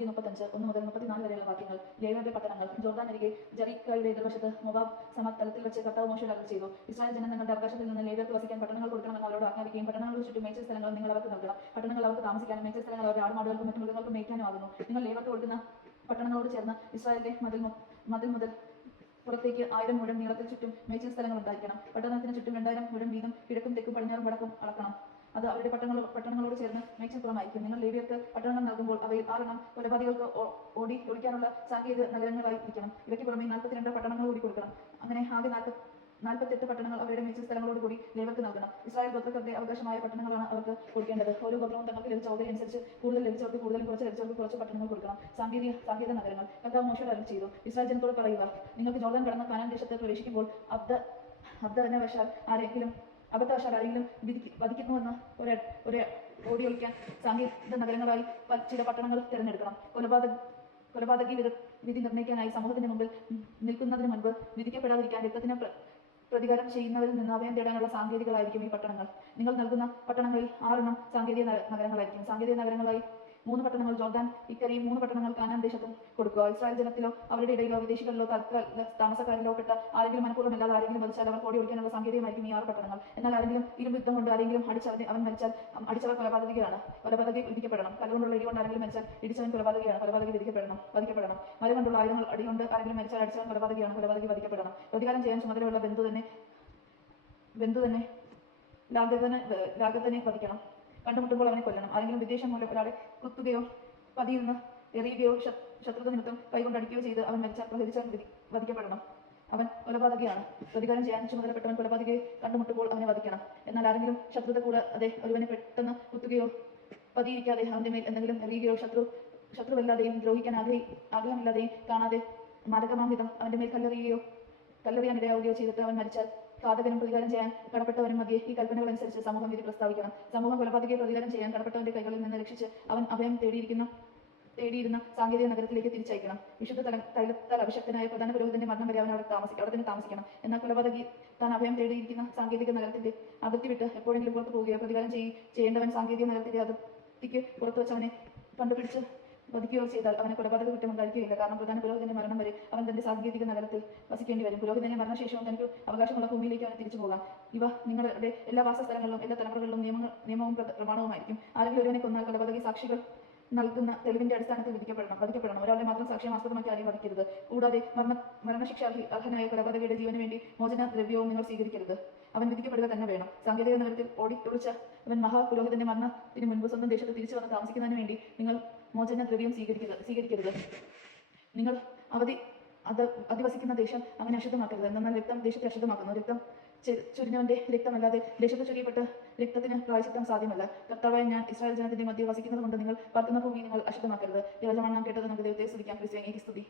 സംഖ്യ മുപ്പത്തഞ്ച് ഒന്ന് മുതൽ മുപ്പത്തിനാല് വരെയുള്ള വാക്യങ്ങൾ ലേവരുടെ പട്ടണങ്ങൾ ജോർദാൻ അരികെ ജെറിക്കയുടെ എതിർവശത്ത് മൊബാബ് സമതലത്തിൽ വെച്ച് കർത്താവ് മോശം അരുളി ചെയ്തു. ഇസ്രായേൽ ജനം നിങ്ങളുടെ അവകാശത്തിൽ നിന്ന് ലേവർക്ക് വസിക്കാൻ പട്ടണങ്ങൾ കൊടുക്കണമെന്ന് അവരോട് ആജ്ഞാപിക്കുകയും പട്ടണങ്ങൾക്ക് ചുറ്റും മേച്ചിൽ സ്ഥലങ്ങൾ നിങ്ങൾ അവർക്ക് നൽകണം. പട്ടണങ്ങൾ അവർക്ക് താമസിക്കാനും മേച്ചിൽ സ്ഥലങ്ങൾ അവരുടെ ആടുമാടുകൾക്കും മറ്റു മൃഗങ്ങൾക്കും മേയ്ക്കാനും ആകുന്നു നിങ്ങൾ ലേവർക്ക് കൊടുക്കുന്ന പട്ടണങ്ങളോട് ചേർന്ന് ഇസ്രായേലിന്റെ മതിൽ മതിൽ മുതൽ പുറത്തേക്ക് ആയിരം മുഴം നീളത്തിൽ ചുറ്റും മേച്ചിൽ സ്ഥലങ്ങൾ ഉണ്ടായിരിക്കണം. പട്ടണത്തിന് ചുറ്റും രണ്ടായിരം മുഴം വീതം കിഴക്കും തെക്കും പടിഞ്ഞാറും വടക്കും അളക്കണം. പട്ടണങ്ങൾ പട്ടണങ്ങളോട് ചേർന്ന് മേച്ചിൽപ്പുറമായിരിക്കും നിങ്ങൾ ലേവിയർക്ക് പട്ടണങ്ങൾ നൽകുമ്പോൾ അവയിൽ ആറെണ്ണം കൊലപാതകൾക്ക് ഓടി ഒളിക്കാനുള്ള സാങ്കേതിക നഗരങ്ങളായി ഇരിക്കണം. ഇവയ്ക്ക് പുറമെ നാൽപ്പത്തിരണ്ട് പട്ടണങ്ങൾ കൂടി കൊടുക്കണം. അങ്ങനെ ആകെ നാൽപ്പത്തി നാൽപ്പത്തെട്ട് പട്ടണങ്ങൾ അവരുടെ മേച്ചിൽ സ്ഥലങ്ങളോട് കൂടി ലേവർക്ക് നൽകണം. ഇസ്രായേൽ ഗോത്രക്കാരുടെ അവകാശമായ പട്ടണങ്ങളാണ് അവർക്ക് കൊടുക്കേണ്ടത്. ഓരോ ഗോത്രവും തങ്ങൾക്ക് ലഭിച്ച ഓഹരി അനുസരിച്ച് കൂടുതൽ ലഭിച്ചവർക്ക് കൂടുതൽ കുറച്ച് ലഭിച്ചവർക്ക് കുറച്ച് പട്ടണങ്ങൾ കൊടുക്കണം. സാങ്കേതിക സാങ്കേതിക നഗരങ്ങൾ. കർത്താവ് മോശം അരുളി ചെയ്തു. ഇസ്രായേൽ ജനത്തോട് പറയുക നിങ്ങൾക്ക് ജോർദാൻ കടന്ന് കാനാൻ ദേശത്ത് പ്രവേശിക്കുമ്പോൾ അബ്ദ അബ്ദ എന്ന വശാൽ ആരെങ്കിലും അബദ്ധവശാൽ ആരെങ്കിലും വിധിക്ക് വധിക്കുന്നുവെന്ന് ഒരു ഒരു ഓടി ഒളിക്കാൻ സാങ്കേതിക നഗരങ്ങളായി ചില പട്ടണങ്ങൾ തിരഞ്ഞെടുക്കണം. കൊലപാതക കൊലപാതകി വിധ വിധി നിർണയിക്കാനായി സമൂഹത്തിന് മുമ്പിൽ നിൽക്കുന്നതിന് മുൻപ് വിധിക്കപ്പെടാതിരിക്കാൻ രക്തത്തിന് പ്ര- പ്രതികാരം ചെയ്യുന്നവരിൽ നിന്ന് അഭയം തേടാനുള്ള സാങ്കേതികളായിരിക്കും ഈ പട്ടണങ്ങൾ. നിങ്ങൾ നൽകുന്ന പട്ടണങ്ങളിൽ ആറെണ്ണം സാങ്കേതിക നഗ- നഗരങ്ങളായിരിക്കും. സാങ്കേതിക നഗരങ്ങളായി മൂന്ന് പട്ടണങ്ങൾ ജോർദാൻ ഇക്കരയും മൂന്ന് പട്ടണങ്ങൾ കാനാൻ ദേശത്തും കൊടുക്കുക. ഇസ്രായേൽ ജനത്തിലോ അവരുടെ ഇടയിലോ വിദേശികളിലോ താമസക്കാരിലോ പെട്ട ആരെങ്കിലും മനഃപൂർവം അല്ലാതെ ആരെങ്കിലും മരിച്ചാൽ അവർ കോടി ഒളിക്കാനുള്ള സാങ്കേതികമായിരിക്കും ഈ ആറ് പട്ടണങ്ങൾ. എന്നാൽ ആരെങ്കിലും ഇരുമ്പ് യുദ്ധം കൊണ്ട് ആരെങ്കിലും അടിച്ചവൻ അവൻ മരിച്ചാൽ അടിച്ചവർ കൊലപാതകികളാണ് കൊലപാതകി വിധിക്കപ്പെടണം. കല്ലുകൊണ്ടുള്ള ഇടി കൊണ്ട് ആരെങ്കിലും മരിച്ചാൽ ഇടിച്ചവൻ കൊലപാതകിയാണ്. കൊലപാതകി വിധിക്കപ്പെടണം വധിക്കപ്പെടണം. മരം കൊണ്ടുള്ള ആയുധങ്ങൾ അടി കൊണ്ട് ആരെങ്കിലും മരിച്ചാൽ അടിച്ചവൻ കൊലപാതകിയാണ്. കൊലപാതകി വധിക്കപ്പെടണം. പ്രതികാരം ചെയ്യാൻ ചുമതലയുള്ള ബന്ധു തന്നെ ബന്ധു തന്നെ ലാഗതനെ ലാഗതനെ വധിക്കണം. കണ്ടുമുട്ടുമ്പോൾ അവനെ കൊല്ലണം. ആരെങ്കിലും വിദേശം മൂലം ഒരാളെ കുത്തുകയോ പതിയിൽ നിന്ന് എറിയുകയോ ശത്രുത നിമിത്തം കൈകൊണ്ട് അടിക്കുകയോ ചെയ്ത് അവൻ മരിച്ചാൽ പ്രഹരിച്ചാൽ വിധി വധിക്കപ്പെടണം. അവൻ കൊലപാതകിയാണ്. പ്രതികാരം ചെയ്യാൻ ചുമതലപ്പെട്ടവൻ കൊലപാതകയെ കണ്ടുമുട്ടുമ്പോൾ അവനെ വധിക്കണം. എന്നാൽ ആരെങ്കിലും ശത്രുത കൂടാതെ ഒരുവനെ പെട്ടെന്ന് കുത്തുകയോ പതിയിരിക്കാതെ അവന്റെ മേൽ എന്തെങ്കിലും എറിയുകയോ ശത്രു ശത്രുവല്ലാതെയും ദ്രോഹിക്കാൻ ആഗ്രഹി ആഗ്രഹമില്ലാതെയും കാണാതെ മാരകമാംവിധം അവന്റെ മേൽ കല്ലെറിയുകയോ കല്ലെറിയാൻ ഇടയാവുകയോ ചെയ്തിട്ട് അവൻ മരിച്ചാൽ ഘാതകനും പ്രതികാരം ചെയ്യാൻ കടപ്പെട്ടവനും മധ്യേ ഈ കൽപ്പനകൾ അനുസരിച്ച് സമൂഹം വിധി പ്രസ്താവിക്കണം. സമൂഹം കൊലപാതകയെ പ്രതികാരം ചെയ്യാൻ കടപ്പെട്ടവന്റെ കൈകളിൽ നിന്ന് രക്ഷിച്ച് അവൻ അഭയം തേടിയിരിക്കുന്ന തേടിയിരുന്ന സാങ്കേതിക നഗരത്തിലേക്ക് തിരിച്ചയക്കണം. വിശുദ്ധ തല തൈലത്താൽ അഭിഷക്തനായ പ്രധാന പുരോഹിതന്റെ മരണം വരെ അവൻ അവിടെ താമസിക്കും അവിടെ തന്നെ താമസിക്കണം. എന്നാൽ കൊലപാതകി താൻ അഭയം തേടിയിരിക്കുന്ന സാങ്കേതിക നഗരത്തിന്റെ അതിർത്തി വിട്ട് എപ്പോഴെങ്കിലും പുറത്തു പോവുകയോ പ്രതികാരം ചെയ്യ ചെയ്യേണ്ടവൻ സാങ്കേതിക നഗരത്തിന്റെ അതിർത്തിക്ക് പുറത്തു വെച്ചവനെ കണ്ടുപിടിച്ച് വധിക്കുകയോ ചെയ്താൽ അവനെ കൊലപാതക കുറ്റം ഉണ്ടായിരിക്കുകയില്ല. കാരണം പ്രധാന പുരോഹിതന്റെ മരണം വരെ അവൻ തന്റെ സാങ്കേതിക നഗരത്തിൽ വരും. പുരോഹിതന്റെ മരണശേഷവും തനിക്ക് അവകാശമുള്ള ഭൂമിയിലേക്ക് അവന് തിരിച്ചു പോകാം. ഇവ നിങ്ങളുടെ എല്ലാ വാസസ്ഥലങ്ങളിലും എല്ലാ തലമുറകളിലും നിയമങ്ങൾ നിയമവും പ്ര- പ്രമാണവുമായിരിക്കും. ആരെങ്കിലും ഒരുവനെ കൊന്നാൽ കൊലപാതകി സാക്ഷികൾ നൽകുന്ന തെളിവിന്റെ അടിസ്ഥാനത്തിൽ വിധിക്കപ്പെടണം വധിക്കപ്പെടണം. ഒരാളുടെ മാത്രം സാക്ഷ്യം ആസ്പദമാക്കി ആരെയും വധിക്കരുത്. കൂടാതെ മരണ മരണശിക്ഷ അർഹി- അർഹനായ കൊലപാതകയുടെ ജീവന് വേണ്ടി മോചന ദ്രവ്യവും നിങ്ങൾ സ്വീകരിക്കരുത്. അവൻ വിധിക്കപ്പെടുക തന്നെ വേണം. സാങ്കേതിക നഗരത്തിൽ ഓടി ഒളിച്ച അവൻ മഹാപുരോഹിതന്റെ മരണത്തിന് മുൻപ് സ്വന്തം ദേശത്ത് തിരിച്ചു വന്ന് താമസിക്കുന്നതിന് വേണ്ടി നിങ്ങൾ മോചന ദ്രവ്യം സ്വീകരിക്കരുത് സ്വീകരിക്കരുത്. നിങ്ങൾ അവധി അത് അധിവസിക്കുന്ന ദേശം അങ്ങനെ അശുദ്ധമാക്കരുത്. എന്നാൽ രക്തം ദേശത്തെ അശുദ്ധമാക്കുന്നു. രക്തം ചൊരിഞ്ഞവന്റെ രക്തമല്ലാതെ ദേശത്ത് ചൊരിയപ്പെട്ട രക്തത്തിന് പ്രായശിത്തം സാധ്യമല്ല. കർത്താവായ ഞാൻ ഇസ്രായേൽ ജനത്തിന്റെ മധ്യ വസിക്കുന്നത് കൊണ്ട് നിങ്ങൾ പാർക്കുന്ന ഭൂമി നിങ്ങൾ അശുദ്ധമാക്കരുത്. ദേവജമാണ് നാം കേട്ടത് നമുക്ക് ദൈവത്തെ സ്തുതിക്കാം. ക്രിസ്ത്യാനി സ്തുതി.